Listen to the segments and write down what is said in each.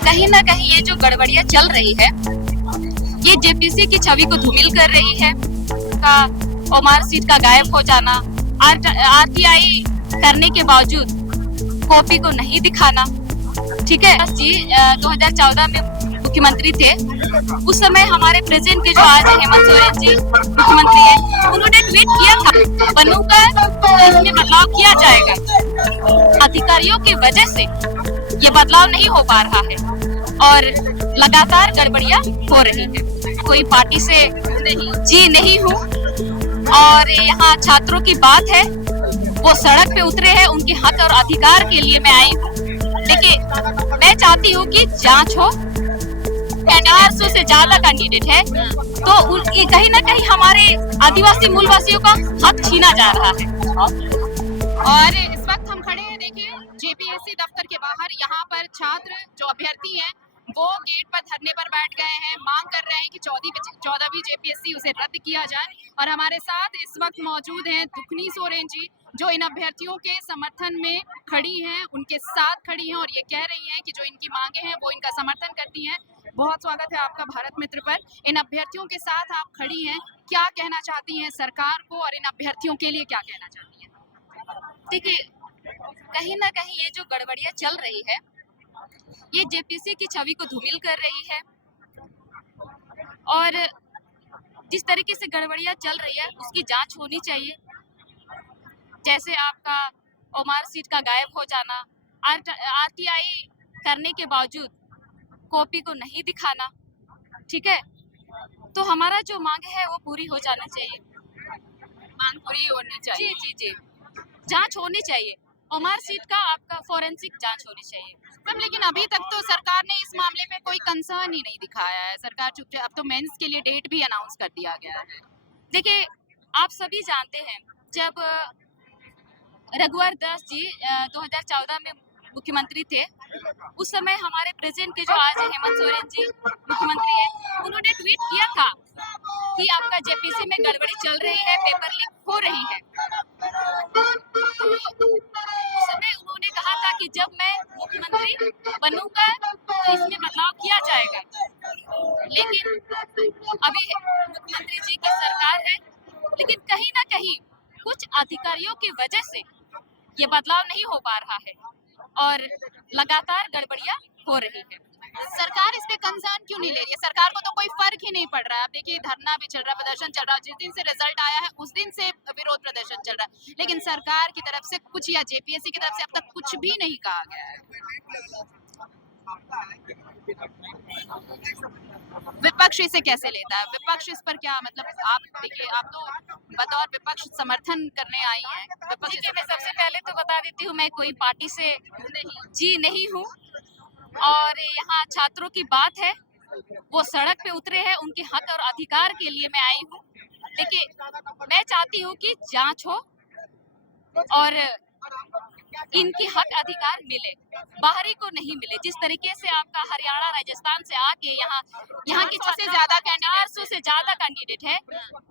कहीं ना कहीं ये जो गड़बड़ियां चल रही है, ये जेपीसी की छवि को धूमिल कर रही है। का ओमार सीट का गायब हो जाना, आरटीआई करने के बावजूद कॉपी को नहीं दिखाना, ठीक है जी। 2014 में मुख्यमंत्री थे, उस समय हमारे प्रेजेंट के जो आज हेमंत सोरेन जी मुख्यमंत्री है, उन्होंने ट्वीट किया था बनूंगा तो इसमें बदलाव किया जाएगा। अधिकारियों की वजह से ये बदलाव नहीं हो पा रहा है और लगातार गड़बड़ियां हो रही है। कोई पार्टी से नहीं हूँ और यहाँ छात्रों की बात है, वो सड़क पे उतरे हैं, उनके हक और अधिकार के लिए मैं आई हूँ। देखिए, मैं चाहती हूँ कि जांच हो। 400 से ज्यादा कैंडिडेट है, तो कहीं ना कहीं हमारे आदिवासी मूलवासियों का हक छीना जा रहा है। और इस वक्त हम खड़े हैं, देखिए जेपीएससी दफ्तर के बाहर। यहाँ पर छात्र जो अभ्यर्थी हैं वो गेट पर धरने पर बैठ गए हैं, मांग कर रहे हैं कि 14वीं जेपीएससी उसे रद्द किया जाए। और हमारे साथ इस वक्त मौजूद हैं दुखनी सोरेन जी, जो इन अभ्यर्थियों के समर्थन में खड़ी हैं, उनके साथ खड़ी हैं और ये कह रही हैं कि जो इनकी मांगे हैं वो इनका समर्थन करती हैं। बहुत स्वागत है आपका भारत मित्र पर। इन अभ्यर्थियों के साथ आप खड़ी हैं, क्या कहना चाहती हैं सरकार को और इन अभ्यर्थियों के लिए क्या कहना चाहती हैं? देखिए, कहीं ना कहीं ये जो गड़बड़ियां चल रही है, ये जेपीसी की छवि को धूमिल कर रही है और जिस तरीके से गड़बड़ियां चल रही है उसकी जांच होनी चाहिए। जैसे आपका ओमार सीट का गायब हो जाना, आरटीआई करने के बावजूद कॉपी को नहीं दिखाना, ठीक है। तो हमारा जो मांग है वो पूरी हो जानी चाहिए। मांग पूरी होनी चाहिए। जी जी जी, जांच होनी चाहिए। ओमार सीट का आपका फोरेंसिक जांच होनी चाहिए। लेकिन अभी तक तो सरकार ने इस मामले में कोई कंसर्न ही नहीं दिखाया है। सरकार चुपचाप, अब तो मेंस के लिए डेट भी अनाउंस कर दिया गया है। देखिए, आप सभी जानते हैं, जब रघुवर दास जी 2014 में मुख्यमंत्री थे, उस समय हमारे प्रेजेंट के जो आज हेमंत सोरेन जी मुख्यमंत्री है, उन्होंने ट्वीट किया था कि आपका जेपीसी में गड़बड़ी चल रही है, पेपर लीक हो रही है। तो उस समय उन्होंने कहा था कि जब मैं मुख्यमंत्री बनूंगा तो इसमें बदलाव किया जाएगा। लेकिन अभी मुख्यमंत्री जी की सरकार है, लेकिन कहीं ना कहीं कुछ अधिकारियों की वजह से ये बदलाव नहीं हो पा रहा है और लगातार गड़बड़ियां हो रही है। सरकार इस पे कंसर्न क्यों नहीं ले रही है? सरकार को तो कोई फर्क ही नहीं पड़ रहा है। आप देखिए, धरना भी चल रहा है, प्रदर्शन चल रहा है, जिस दिन से रिजल्ट आया है उस दिन से विरोध प्रदर्शन चल रहा है, लेकिन सरकार की तरफ से कुछ या जेपीएससी की तरफ से अब तक कुछ भी नहीं कहा गया है। विपक्ष इसे कैसे लेता है? विपक्ष इस पर क्या, मतलब आप देखिए, आप तो बतौर विपक्ष समर्थन करने आई हैं। देखिए, मैं सबसे पहले तो बता देती हूँ, मैं कोई पार्टी से नहीं हूँ और यहाँ छात्रों की बात है, वो सड़क पे उतरे हैं, उनके हक और अधिकार के लिए मैं आई हूँ। देखिए, मैं चाहती हूँ कि जांच हो और इनकी हक अधिकार मिले, बाहरी को नहीं मिले। जिस तरीके से आपका हरियाणा राजस्थान से आके यहाँ की 400 से ज्यादा कैंडिडेट है,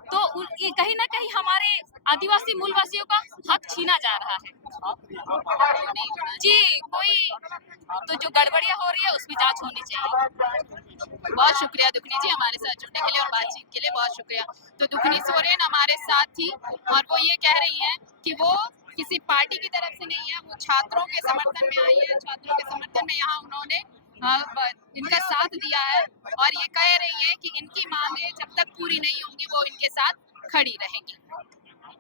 तो कहीं ना कहीं हमारे आदिवासी मूलवासियों का हक छीना जा रहा है। जी, कोई तो जो गड़बड़ियां हो रही है उसकी जांच होनी चाहिए। बहुत शुक्रिया दुखनी जी, हमारे साथ जुड़ने के लिए और बातचीत के लिए बहुत शुक्रिया। तो दुखनी सोरेन हमारे साथ थी और वो ये कह रही हैं कि वो किसी पार्टी की तरफ से नहीं है, वो छात्रों के समर्थन में आई है। छात्रों के समर्थन में यहाँ उन्होंने इनका साथ दिया है और ये कह रही है कि इनकी मांगे जब तक पूरी नहीं होंगी वो इनके साथ खड़ी रहेंगी।